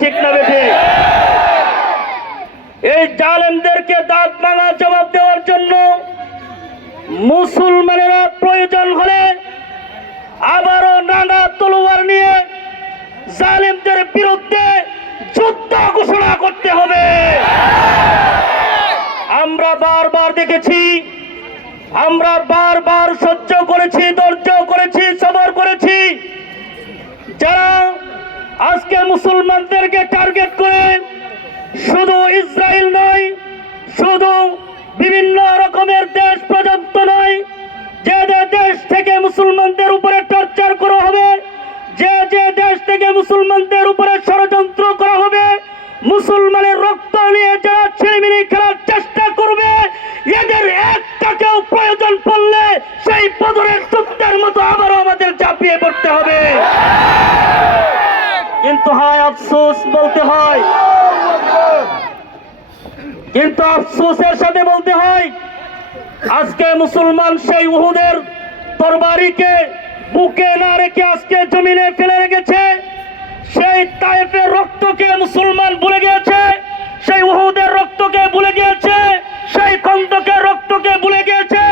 ঠিক না বেঠে? এই জালেমদেরকে দাঁত ভাঙা জবাব দেওয়ার জন্য মুসলমানেরা প্রয়োজন হলে আবারও নানা তলোয়ার নিয়ে জালেমদের বিরুদ্ধে যুদ্ধ ঘোষণা করতে হবে। আমরা বারবার দেখেছি, আমরা বারবার সহ্য করেছি, ধৈর্য করেছি, সবর করেছি। যারা আজকে মুসলমানদেরকে টার্গেট করে শুধু ইসরায়েল নয়, শুধু বিভিন্ন রকমের দেশ পর্যন্ত নয়, যে দেশ থেকে মুসলমানদের উপরে টর্চার করা হবে, যে দেশ থেকে মুসলমানদের উপরে ষড়যন্ত্র করা হবে, মুসলমানের রক্ত নিয়ে যারা ছিনিমিনি খেলার চেষ্টা করবে, এদের একটাকেও প্রয়োজন পড়লে সেই বদরের যুদ্ধের মতো আবারও আমাদের ঝাঁপিয়ে পড়তে হবে। কিন্তু হয় আফসোস বলতে হয়, কিন্তু আফসোসের সাথে বলতে হয়, আজকে মুসলমান সেই উহুদের তরবারিকে বুকে না রেখে আজকে জমিনে ফেলে রেখেছে। সেই তায়েফের রক্তকে মুসলমান ভুলে গিয়েছে, সেই উহুদের রক্তকে ভুলে গিয়েছে, সেই খন্দকের রক্তকে ভুলে গিয়েছে।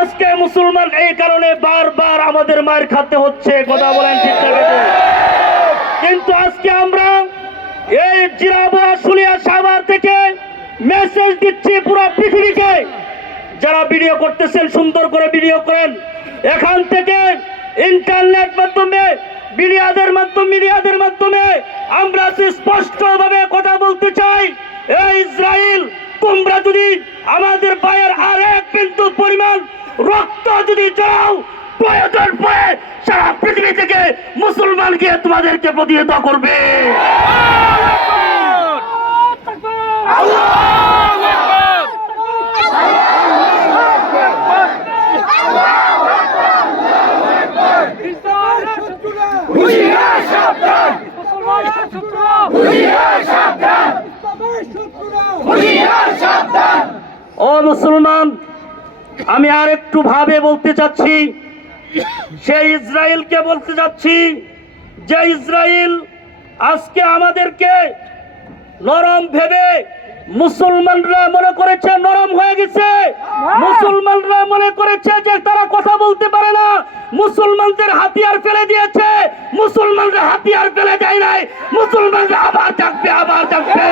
আজকে মুসলমান এই কারণে বারবার আমাদের মার খাতে হচ্ছে। কথা বলেন ঠিক না? কিন্তু আজকে আমরা এই জিরাবো আশুলিয়া সাভার থেকে মেসেজ দিচ্ছি পুরো পৃথিবীকে, যারা ভিডিও করতেছেন সুন্দর করে ভিডিও করেন। এখান থেকে ইন্টারনেট মাধ্যমে মিডিয়াদের মাধ্যমে আমরা স্পষ্ট ভাবে কথা বলতে চাই, এই ইসরায়েল, তোমরা যদি আমাদের ভাইয়ের আর এক বিন্দু পরিমাণ রক্ত যদি চাও, প্রয়োজন পড়ে সারা পৃথিবী থেকে মুসলমানকে তোমাদেরকে প্রতিহত করবে। ও মুসলমান, আমি আর একটু ভাবে বলতে চাচ্ছি, সেই ইসরায়েলকে বলতে চাচ্ছি যে ইসরায়েল আজকে আমাদেরকে নরম ভেবে মুসলমানরা মনে করেছে নরম হয়ে গেছে, মুসলমানরা মনে করেছে যে তারা কথা বলতে পারে না, মুসলমানদের হাতিয়ার ফেলে দিয়েছে। মুসলমানরা হাতিয়ার ফেলে দেয় নাই, মুসলমানরা আবার জাগবে, আবার জাগবে।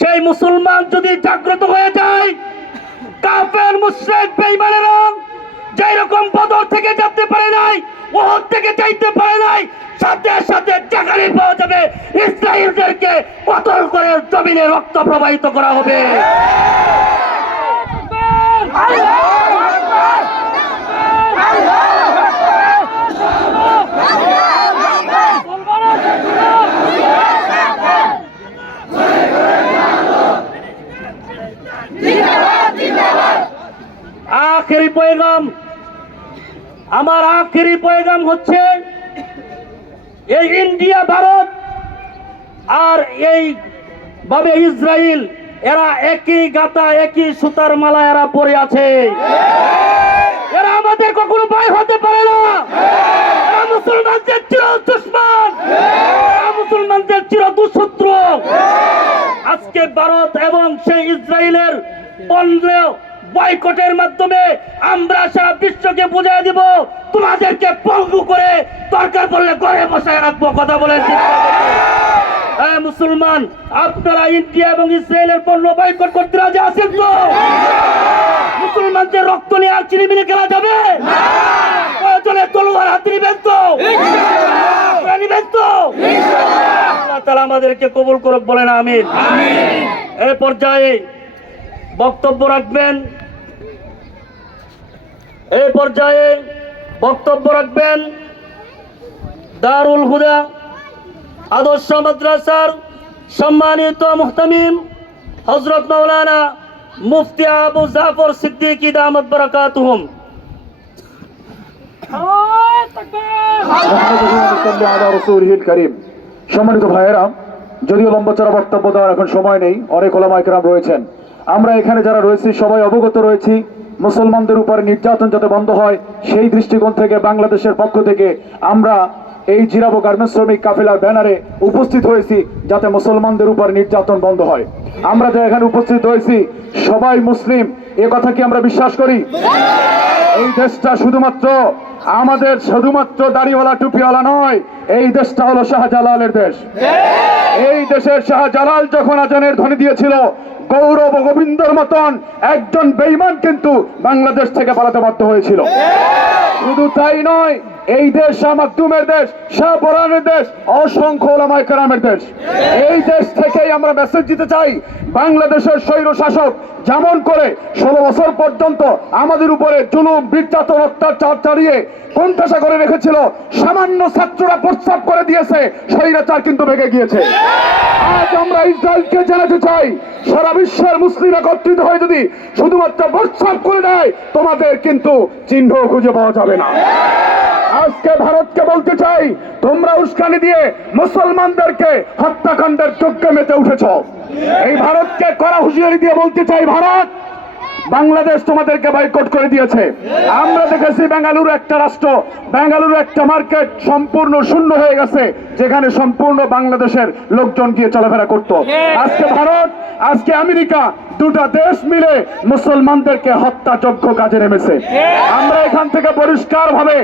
সেই মুসলমান যদি জাগ্রত হয়ে যায়, কাফের মুশরিক বেঈমানেরা যেই রকম বদর থেকে যেতে পারে নাই, উহুদ থেকে যাইতে পারে নাই, সাথে সাথে জাগানি পাওয়া যাবে, ইসরায়েলদেরকে কতল করে জমিনে রক্ত প্রবাহিত করা হবে। আখেরি পয়গাম, আমার আখেরি পয়গাম হচ্ছে, এই ইন্ডিয়া, ভারত আর এই ভাবে ইসরায়েল, এরা একই গাতা একই সুতার মালা এরা পরে আছে। এরা আমাদের কখনো ভয় হতে পারে না। এরা মুসলমানদের চির দুশমন, এরা মুসলমানদের চির দুঃশত্রু। আজকে ভারত এবং সেই ইসরায়েলের পণ্য বয়কটের মাধ্যমে আমরা সারা বিশ্বকে বুঝিয়ে দিব, তোমাদেরকে পঙ্গু করে দরকার পড়লে ঘরে বসায় রাখবো। কথা বলেন মুসলমান, আপনারা ইন্ডিয়া এবং ইসরায়েলের পণ্য বয়কট করতে রাজি আছেন তো? মুসলমানদের রক্ত নিয়ে আর চিনিমিনি খেলা যাবে? প্রয়োজনে তলোয়ার হাতে নিবেন তো? নিবেন তো? আল্লাহ তাআলা আমাদেরকে কবুল করুক, বলেন আমিন। এই পর্যায়ে বক্তব্য রাখবেন, এই পর্যায়ে বক্তব্য রাখবেন দারুল হুদা আদর্শ মাদ্রাসার সম্মানিত মুহতামিম হযরত মাওলানা মুফতি আবু জাফর সিদ্দিকী দামাত বারাকাতুহুম। সম্মানিত ভাইয়েরা, যদিও লম্বা-চড়া বক্তব্য দেওয়ার এখন সময় নেই, অনেক ওলামায়ে কেরাম রয়েছেন। আমরা এখানে যারা রয়েছি সবাই অবগত রয়েছি, মুসলমানদের উপরে নির্যাতন যাতে বন্ধ হয় সেই দৃষ্টিকোণ থেকে বাংলাদেশের পক্ষ থেকে আমরা এই জিরাবো গার্মেন্টস শ্রমিক কাফেলার ব্যানারে উপস্থিত হয়েছি যাতে মুসলমানদের উপর নির্যাতন বন্ধ হয়। আমরা যে এখানে উপস্থিত হয়েছি সবাই মুসলিম, এ কথা কি আমরা বিশ্বাস করি? এই দেশটা শুধুমাত্র দাড়িওয়ালা টুপিওয়ালা নয়, এই দেশটা হলো শাহজালালের দেশ। এই দেশের শাহজালাল যখন আজানের ধ্বনি দিয়েছিল, গৌরব ও গোবিন্দর মতন একজন বেঈমান কিন্তু বাংলাদেশ থেকে পালাতে বাধ্য হয়েছিল। শুধু তাই নয়, এই দেশ শাহ মাকদুমের দেশ, শাহ পরানের দেশ, অসংখ্য ওলামায়ে কেরামের দেশ। এই দেশ থেকেই আমরা মেসেজ দিতে চাই, বাংলাদেশের স্বৈর শাসক যেমন করে 16 বছর পর্যন্ত আমাদের উপরে জুলুম, নির্যাতন, অত্যাচার চালিয়ে কোণঠাসা করে রেখেছিল, সামান্য ছাত্ররা প্রস্তাব করে দিয়েছে, স্বৈরাচার কিন্তু ভেঙে গিয়েছে। আজ আমরা ইসরায়েলকে জানাতে চাই, সারা বিশ্বের মুসলিম একত্রিত হয়ে যদি শুধুমাত্র প্রস্তাব করে দেয়, তোমাদের কিন্তু চিহ্ন খুঁজে পাওয়া যাবে না। আজকে ভারতকে বলতে চাই, তোমরা উস্কানি দিয়ে মুসলমানদেরকে হত্যাকাণ্ডের যজ্ঞে মেতে উঠেছ। এই ভারতকে কড়া হুঁশিয়ারি দিয়ে বলতে চাই, ভারত, বাংলাদেশ তোমাদেরকে বয়কট করে দিয়েছে। আমরা দেখেছি বেঙ্গালুরু একটা রাষ্ট্র, বেঙ্গালুরু একটা মার্কেট সম্পূর্ণ শূন্য হয়ে গেছে, যেখানে সম্পূর্ণ বাংলাদেশের লোকজন গিয়ে চলাফেরা করত। আজকে ভারত, আজকে আমেরিকা, দুটা দেশ মিলে মুসলমানদেরকে হত্যাযজ্ঞ কাজে নেমেছে। আমরা এখান থেকে পরিষ্কার ভাবে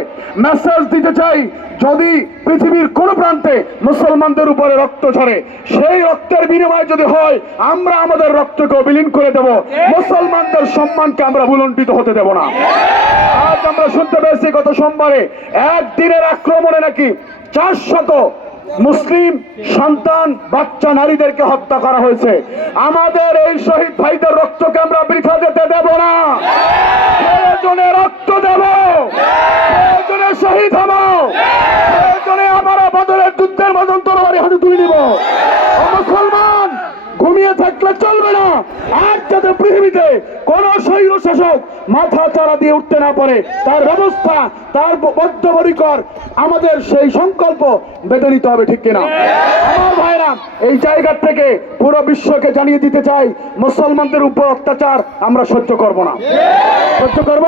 মেসেজ দিতে চাই, যদি পৃথিবীর কোন প্রান্তে মুসলমানদের উপরে রক্ত ঝরে, সেই রক্তের বিনিময়ে যদি হয়, আমরা আমাদের রক্তকে বিলীন করে দেব। মুসলমানদের সম্মানকে আমরা ভুলণ্ঠিত হতে দেব না। আজ আমরা শুনতে পেয়েছি গত সোমবারে একদিনের আক্রমণে নাকি 400 মুসলিম সন্তান, বাচ্চা, নারীদেরকে হত্যা করা হয়েছে। আমাদের এই শহীদ ভাইদের রক্তকে আমরা বৃথা যেতে দেব না। প্রয়োজনে রক্ত দেব, প্রয়োজনে শহীদ হব, প্রয়োজনে আবার বদরের যুদ্ধের মতন তরবারি হাতে তুলে নিব। মুসলমান ঘুমিয়ে থাকলে চলবে না। আর যাতে পৃথিবীতে কোন স্বৈর শাসক মাথা চারা দিয়ে উঠতে না পারে, তার ব্যবস্থা, তার বদ্ধপরিকর আমাদের সেই সংকল্প বেঁধে নিতে হবে, ঠিক কিনা? আমার ভাইরা, এই জায়গা থেকে পুরো বিশ্বকে জানিয়ে দিতে চাই, মুসলমানদের উপর অত্যাচার আমরা সহ্য করব না। সহ্য করব?